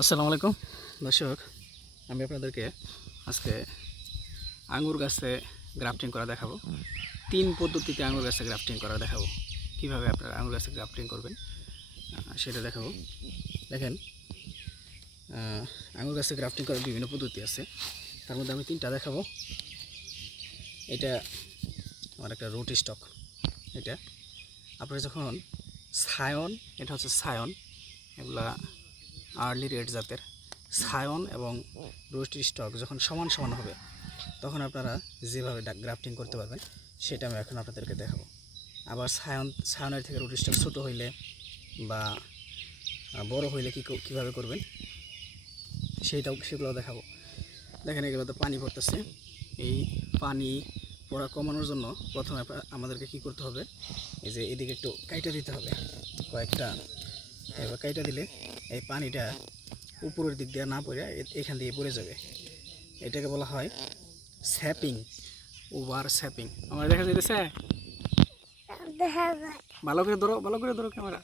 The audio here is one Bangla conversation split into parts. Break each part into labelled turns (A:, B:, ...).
A: আসসালামু আলাইকুম। দর্শক আমি আপনাদেরকে আজকে আঙ্গুর গাছে গ্রাফটিং করা দেখাবো। তিন পদ্ধতিতে আঙুর গাছে গ্রাফটিং করা দেখাবো। কীভাবে আপনারা আঙুর গাছে গ্রাফটিং করবেন সেটা দেখাবো। দেখেন আহ, আঙ্গুর গাছে গ্রাফটিং করার বিভিন্ন পদ্ধতি আছে। তার মধ্যে আমি তিনটা দেখাবো। এটা আমার একটা রুট স্টক। এটা আপনারা যখন সায়ন এটা হচ্ছে সায়ন এগুলা আর্লি রেড জাতের সায়ন এবং রোস্ট স্টক যখন সমান সমান হবে, তখন আপনারা যেভাবে গ্রাফটিং করতে পারবেন, সেটা আমি এখন আপনাদেরকে দেখাবো। আবার সায়ন, সায়নের থেকে রোট স্টক ছোটো হইলে বা বড় হইলে কী কীভাবে করবেন, সেইটাও সেগুলো দেখাবো। দেখেন এগুলো তো পানি পড়তেছে। এই পানি পড়া কমানোর জন্য প্রথমে আমাদেরকে কি করতে হবে, এই যে এদিকে একটু কাইটা দিতে হবে। কয়েকটা কাইটা দিলে এই পানিটা উপরের দিক দিয়ে না পড়ে এখান দিয়ে পড়ে যাবে। এটাকে বলা হয় স্যাপিং ওভার স্যাপিং। আমার দেখা যাইতেছে? ভালো করে ধরো ভালো করে ধরো ক্যামেরা।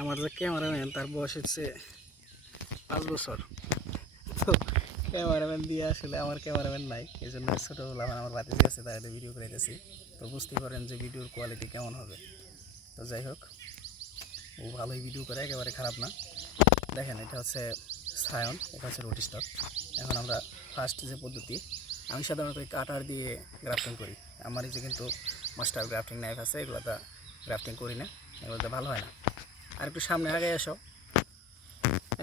A: আমার যে ক্যামেরাম্যান তার বয়স হচ্ছে পাঁচ বছর। তো ক্যামেরাম্যান দিয়ে আসলে আমার ক্যামেরাম্যান নাই এই জন্য ছোটোবেলা আমার আমার বাতিজি আছে তাহলে ভিডিও করে গেছি তো বুঝতে পারেন যে ভিডিওর কোয়ালিটি কেমন হবে। তো যাই হোক। ও ভালোই ভিডিও করে, একেবারে খারাপ না। দেখেন, এটা হচ্ছে সায়ন, এটা হচ্ছে রুটি স্টক। এখন আমরা ফার্স্ট যে পদ্ধতি, আমি সাধারণত কাটার দিয়ে গ্রাফটিং করি। আমার এই যে কিন্তু মাস্টার গ্রাফটিং নাইফ আছে, এগুলোতে গ্রাফটিং করি না, এগুলোতে ভালো হয় না। আর একটু সামনে আগে এসো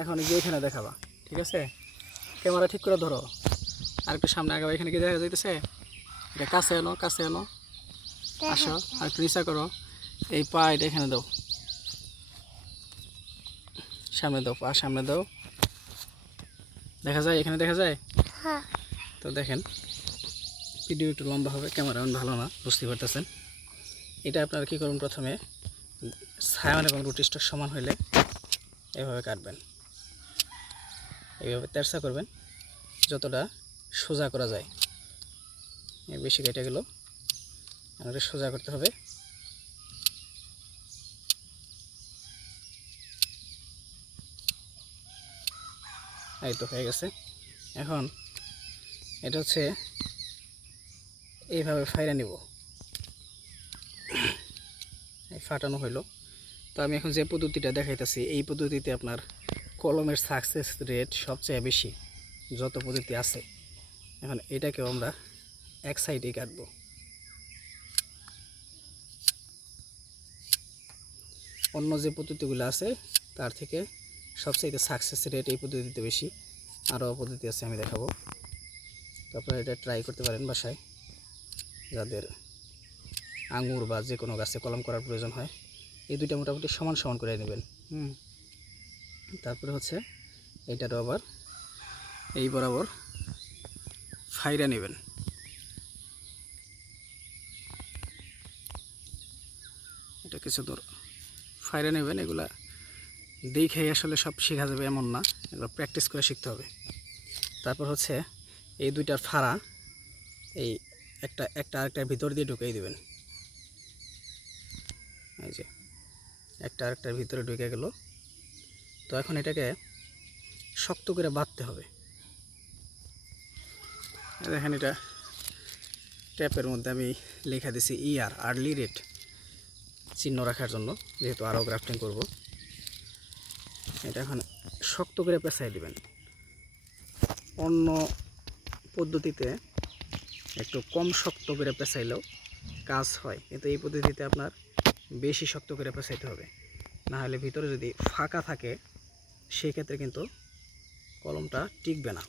A: এখন এই যে এখানে দেখাবা, ঠিক আছে? ক্যামেরা ঠিক করে ধরো। আর একটু সামনে আগে এখানে কি দেখা যাইতেছে? এটা কাছে এনো কাছে এনো আসো, আর একটু নিচা করো। এই পা এটা এখানে দাও। সামনে দাও পা সামনে দাও। দেখা যায়? এখানে দেখা যায়? তো দেখেন ভিডিও একটু লম্বা হবে ক্যামেরা ভালো না বুঝতে পারতেছেন। এটা আপনারা কী করুন প্রথমে সায়ন এবং রুটি স্টক সমান হইলে এভাবে কাটবেন। এইভাবে তেরসা করবেন যতটা সোজা করা যায়। বেশি কেটে গেল। আমাদের সোজা করতে হবে। এই তো হয়ে গেছে। এখন এটা হচ্ছে এইভাবে ফাইরা নিব। ফাটানো হইল। তো আমি এখন যে পদ্ধতিটা দেখাইতেছি, এই পদ্ধতিতে আপনার কলমের সাকসেস রেট সবচেয়ে বেশি যত পদ্ধতি আছে। এখন এটাকেও আমরা এক সাইডে কাটবো। অন্য যে পদ্ধতিগুলো আছে, তার থেকে সবচাইতে সাকসেস রেট এই পদ্ধতিতে বেশি। আরও পদ্ধতি আছে, আমি দেখাবো। তো আপনারা এটা ট্রাই করতে পারেন বাসায়। যাদের আঙুর বা যে কোনো গাছে কলম করার প্রয়োজন হয়, এই দুইটা মোটামুটি সমান সমান করে নেবেন। হুম। তারপরে হচ্ছে এইটারও আবার এই বরাবর ফাইরা নেবেন। এটা কিছু দূর। ফাইরা নেবেন, এগুলা দেখে আসলে সব শেখা যাবে এমন না, এগুলো প্র্যাকটিস করে শিখতে হবে। তারপর হচ্ছে এই দুইটার ফাড়া, এই একটা একটা আরেকটার ভিতর দিয়ে ঢুকিয়ে দেবেন। এই যে, একটা আরেকটার ভিতরে ঢুকে গেল। তো এখন এটাকে শক্ত করে বাঁধতে হবে। দেখেন এটা ট্যাপের মধ্যে আমি লেখা দিছি ইয়ার আর্লি রেট চিহ্ন রাখার জন্য, যেহেতু আরও গ্রাফটিং করব। এটা এখন শক্ত করে পেঁচাই দিবেন। অন্য পদ্ধতিতে একটু কম শক্ত করে পেঁচাইলেও কাজ হয়। কিন্তু এই পদ্ধতিতে আপনার বেশি শক্ত করে পেঁচাইতে হবে। না হলে ভিতরে যদি ফাঁকা থাকে সেই ক্ষেত্রে কিন্তু কলমটা টিকবে না।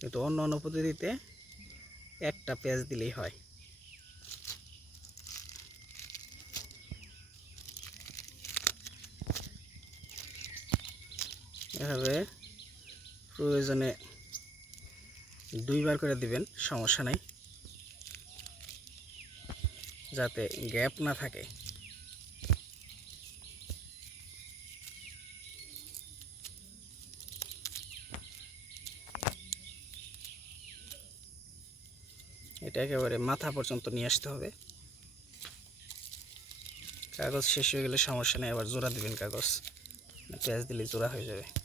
A: কিন্তু অন্য অন্য পদ্ধতিতে একটা পেঁয়াজ দিলেই হয়। এভাবে প্রয়োজনে দুইবার করে দিবেন, সমস্যা নাই। যাতে গ্যাপ না থাকে। এটা একেবারে মাথা পর্যন্ত নিয়ে আসতে হবে। কাগজ শেষ হয়ে গেলে সমস্যা নেই, আবার জোড়া দিবেন কাগজ। পেঁয়াজ দিলে জোড়া হয়ে যাবে।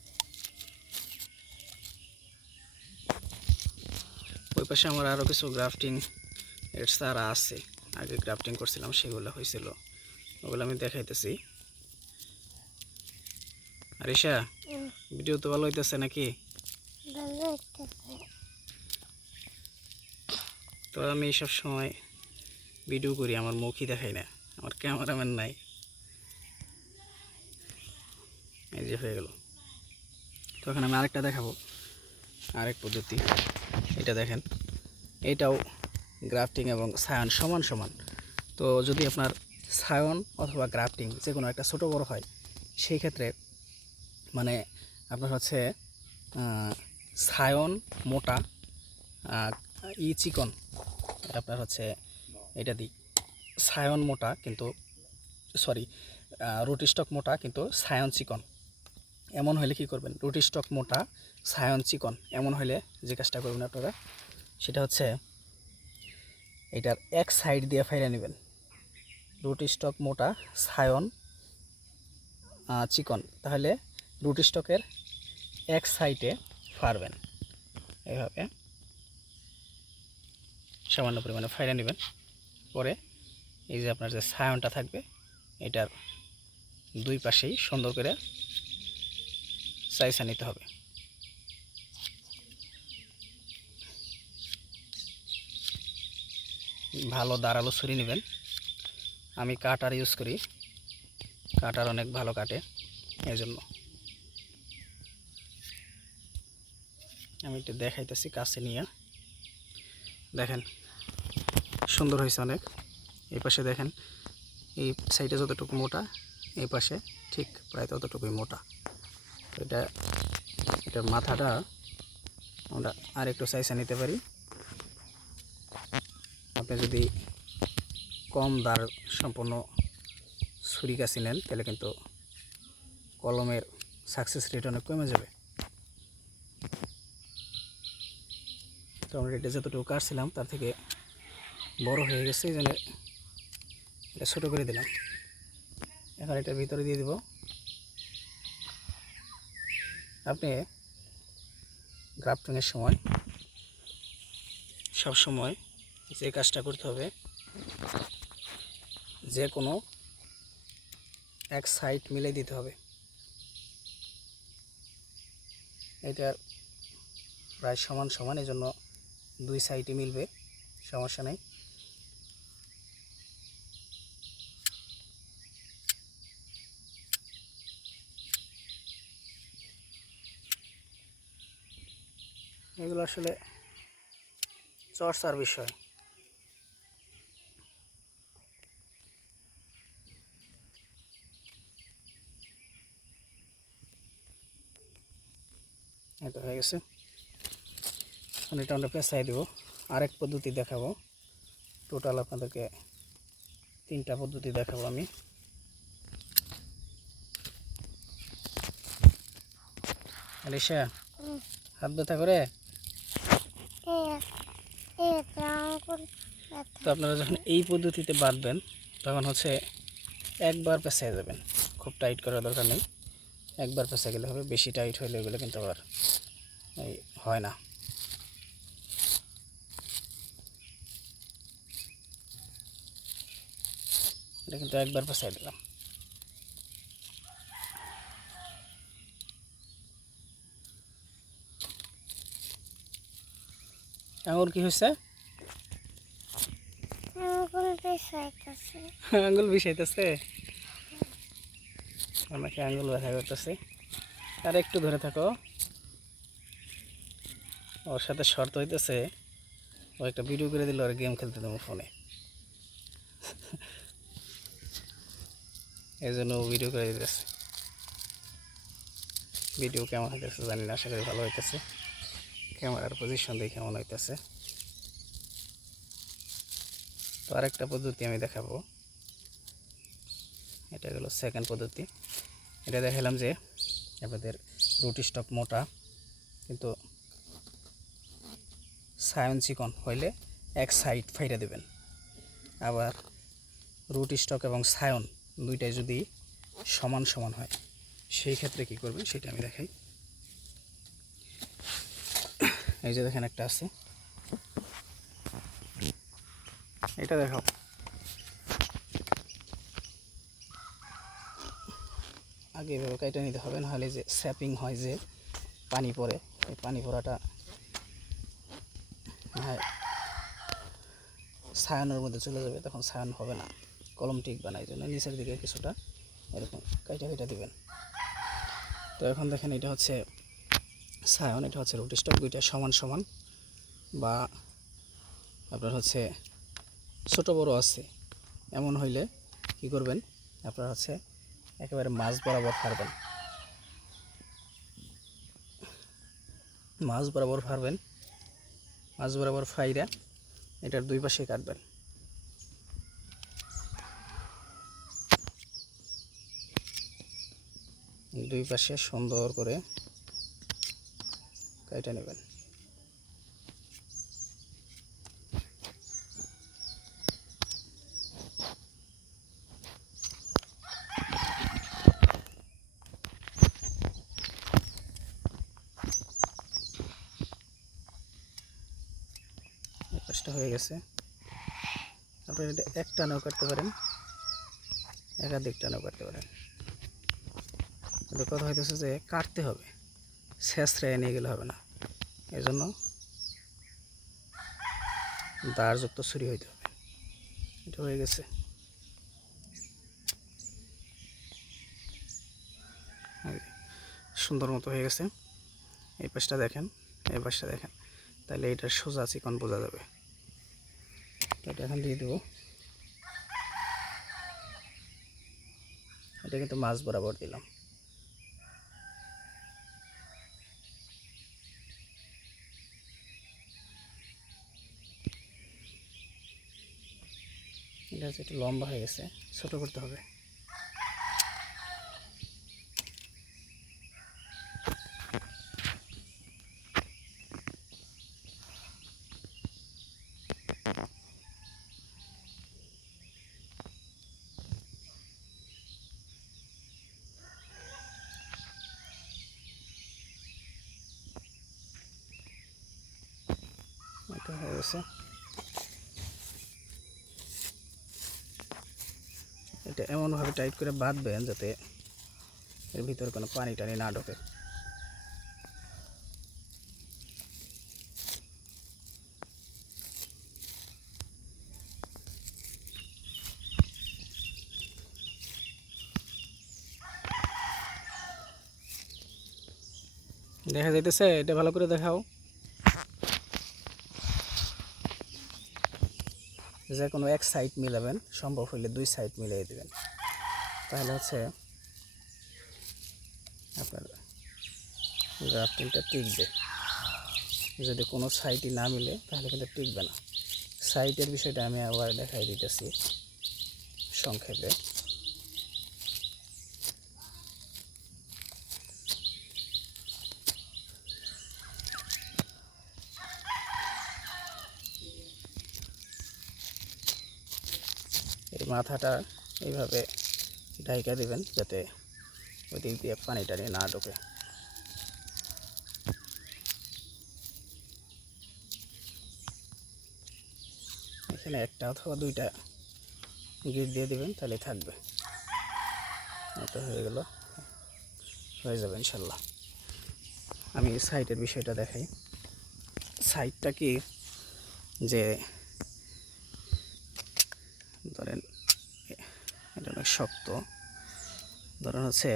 A: ওই পাশে আমার আরও কিছু গ্রাফটিং এর সারা আছে। আগে গ্রাফটিং করছিলাম সেগুলো হয়েছিল। ওগুলো আমি দেখাইতেছি। আরিশা ভিডিও তো ভালো হইতেছে নাকি? তো আমি সব সময় ভিডিও করি আমার মুখই দেখাই না। আমার ক্যামেরাম্যান নাই। এই যে হয়ে গেল। তখন আমি আরেকটা দেখাবো। আরেক পদ্ধতি। এটা দেখেন। এটাও গ্রাফটিং এবং সায়ন সমান সমান। তো যদি আপনার সায়ন অথবা গ্রাফটিং যে কোনো একটা ছোটো বড় হয়, সেই ক্ষেত্রে মানে আপনার হচ্ছে সায়ন মোটা ই চিকন, আপনার হচ্ছে এটা দিই। সায়ন মোটা কিন্তু সরি রুটি স্টক মোটা কিন্তু সায়ন চিকন। এমন হলে কি করবেন? রুটি স্টক মোটা সায়ন চিকন, এমন হলে যে কাজটা করবেন আপনারা, সেটা হচ্ছে এটার এক সাইড দিয়ে ফাইলে নেবেন। রুটি স্টক মোটা সায়ন চিকন, তাহলে রুটি স্টকের এক সাইডে ফারবেন এইভাবে সামান্য পরিমাণে ফাইলে নেবেন। পরে এই যে আপনার যে সায়নটা থাকবে, এটার দুই পাশেই সুন্দর করে সাইজা নিতে হবে। ভালো দাঁড়াল ছুরি নেবেন। আমি কাটার ইউজ করি। কাটার অনেক ভালো কাটে এই জন্য আমি একটু দেখাইতেছি কাছে নিয়ে। দেখেন, সুন্দর হয়েছে অনেক। এই পাশে দেখেন, এই সাইডে যতটুকু মোটা, এই পাশে ঠিক প্রায় ততটুকুই মোটা। তো এটা মাথাটা আমরা আর একটু সাইজে নিতে পারি। আপনি যদি কম দার সম্পন্ন ছুরি কাছি নেন, তাহলে কিন্তু কলমের সাকসেস রেট অনেক কমে যাবে। তো আমরা এটা যতটুকু কাটছিলাম, তার থেকে বড় হয়ে গেছে, এই জন্য এটা ছোটো করে দিলাম। এখন এটার ভিতরে দিয়ে দিব। আপনি গ্রাফটিংয়ের সময় সব সময় যে কাজটা করতে হবে, যে কোনো এক সাইড মিলে দিতে হবে। এটা প্রায় সমান সমান এই জন্য দুই সাইডে মিলবে, সমস্যা নেই। এগুলো আসলে চর্চার বিষয়। এটা হয়ে গেছে। এখন এটা আমরা পেঁচাই দেবো। আরেক পদ্ধতি দেখাবো। টোটাল আপনাদেরকে তিনটা পদ্ধতি দেখাবো আমি। আলিশা, হাত ব্যথা করে? তো আপনারা যখন এই পদ্ধতিতে বাঁধবেন, তখন হচ্ছে একবার পেঁচাই যাবেন। খুব টাইট করার দরকার নেই। একবার পেঁচা গেলে হবে, বেশি টাইট হলে ওগুলো কিন্তু আবার এই হয় না। এটা কিন্তু একবার পেঁচাই দিলাম। আঙুর কি হয়েছে? আঙ্গুল বিষাইতেছে। আমাকে আঙ্গুল ব্যথা করতেছে। আর একটু ধরে থাকো। ওর সাথে শর্ত হইতেছে, ও একটা ভিডিও করে দিল আর গেম খেলতে দেবো ফোনে এই জন্য ও ভিডিও করে দিতেছে। ভিডিও কেমন হইতেছে জানি না, আশা করি ভালো হইতেছে। ক্যামেরার পজিশন দেখে কেমন হইতেছে। তো আরেকটা পদ্ধতি আমি দেখাবো। এটা হলো সেকেন্ড পদ্ধতি। এটা দেখালাম যে আপনাদের রুটি স্টক মোটা, কিন্তু সায়ন চিকন হইলে এক সাইড ফাইটা দেবেন। আবার রুটি স্টক এবং সায়ন দুইটাই যদি সমান সমান হয়, সেই ক্ষেত্রে কি করবেন সেটা আমি দেখাই। এই যে দেখেন একটা আছে। এটা দেখাও। আগে এভাবে কাইটা নিতে হবে, নাহলে যে স্যাপিং হয় যে পানি পড়ে, এই পানি পড়াটা হ্যাঁ। ছায়ানোর মধ্যে চলে যাবে, তখন ছায়ান হবে না। কলম টিকবে বানাই জন্য নিচের দিকে কিছুটা এরকম কাইটা কাইটা দিবেন। তো এখন দেখেন এটা হচ্ছে সায়ন এটা হচ্ছে রুটি স্টক, দুইটা সমান সমান। বা আপনার হচ্ছে ছোট বড় আছে, এমন হইলে কি করবেন? আপনার হচ্ছে একেবারে মাছ বরাবর ফারবেন মাছ বরাবর ফারবেন মাছ বরাবর ফাইরা এটার দুই পাশে কাটবেন। দুই পাশে সুন্দর করে কেটে নেবেন এই গেছে আপনারা এটা এক টানেও কাটতে পারেন একাধিক টানেও কাটতে পারেন। কিন্তু কথা হইতেছে যে কাটতে হবে শেষরায় নিয়ে গেলে হবে না। এই জন্য দাঁড়যুক্ত ছুরি হইতে হবে। এটা হয়ে গেছে। সুন্দর মতো হয়ে গেছে। এই পাশটা দেখেন, এই পাশটা দেখেন। তাহলে এটা সোজা চিকন বোঝা যাবে। এটা এখন দিয়ে দেবো। এটা কিন্তু মাছ বরাবর দিলাম। এটা একটু লম্বা হয়ে গেছে, ছোটো করতে হবে। গেছে এটা এমনভাবে টাইট করে বাঁধবেন যাতে এর ভিতরে কোনো পানি টানি না ঢোকে। দেখা যাইতেছে, এটা ভালো করে দেখাও। যে কোনো এক সাইড মিলাবেন, সম্ভব হইলে দুই সাইড মিলিয়ে দেবেন। তাহলে হচ্ছে আপনার গ্রাফটিংটা টিকবে। যদি কোনো সাইডই না মিলে, তাহলে কিন্তু টিকবে না। সাইটের বিষয়টা আমি আবার দেখাই দিতেছি সংক্ষেপে। মাথাটা এইভাবে ঢাইকা দিবেন যাতে ওই দিক দিয়ে পানি টানি না ঢোকে। এখানে একটা অথবা দুইটা গিট দিয়ে দিবেন তাহলে থাকবে। এটা হয়ে গেল। হয়ে যাবে ইনশাল্লাহ। আমি সাইটের বিষয়টা দেখাই। সাইটটা কি যে ধরেন এ- এটা অনেক শক্ত। ধরেন হচ্ছে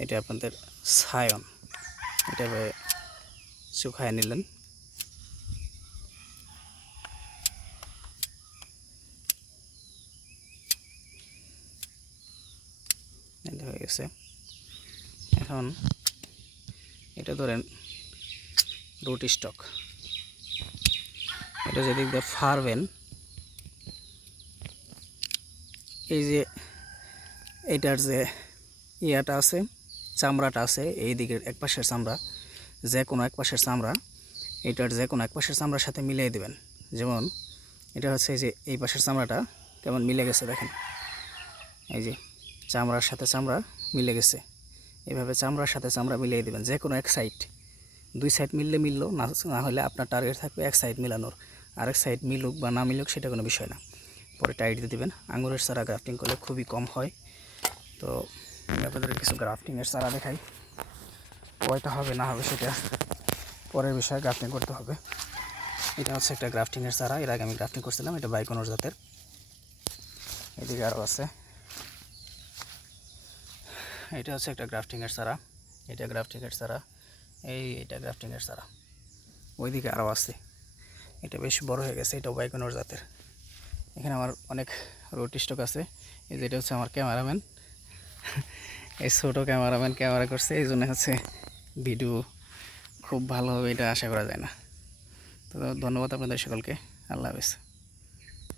A: এটা আপনাদের সায়ন। এটা শুকায় নিলেন। হয়ে গেছে। এখন এটা ধরেন রুটি স্টক। এটা যেদিক দিয়ে ফারবেন, এই যে এটার যে ইয়াটা আছে, চামড়াটা আছে, এই দিকের এক পাশের চামড়া, যে কোনো এক পাশের চামড়া, এটার যে কোনো এক পাশের চামড়ার সাথে মিলিয়ে দেবেন। যেমন এটা হচ্ছে যে এই পাশের চামড়াটা কেমন মিলে গেছে দেখেন। এই যে চামড়ার সাথে চামড়া মিলে গেছে। এভাবে চামড়ার সাথে চামড়া মিলিয়ে দেবেন, যে কোনো এক সাইড দুই সাইড মিললে মিললো, না হলে আপনার টার্গেট থাকবে এক সাইড মিলানোর। আরেক সাইড মিলুক বা না মিলুক সেটা কোনো বিষয় না। পরে টাইট দিয়ে দেবেন। আঙুরের চারা গ্রাফটিং করলে খুবই কম হয়। তো আপনাদের কিছু গ্রাফটিংয়ের চারা দেখাই। কয়টা হবে, না হবে সেটা পরের বিষয়ে গ্রাফটিং করতে হবে। এটা হচ্ছে একটা গ্রাফটিংয়ের চারা। এর আগে আমি গ্রাফটিং করছিলাম, এটা বাইকোনর জাতের। এদিকে আরও আছে। এটা হচ্ছে একটা গ্রাফটিংয়ের চারা। এটা গ্রাফটিংয়ের চারা। এই এটা গ্রাফটিংয়ের চারা। ওইদিকে আরও আছে। এটা বেশ বড় হয়ে গেছে, এটা বাইকনোর জাতের। এখানে আমার অনেক রোড স্টক আছে, এই যেটা হচ্ছে আমার ক্যামেরাম্যান। এই ছোটো ক্যামেরাম্যান ক্যামেরা করছে, এই জন্য হচ্ছে ভিডিও খুব ভালোভাবে এটা আশা করা যায় না। তো ধন্যবাদ আপনাদের সকলকে, আল্লাহ হাফেজ।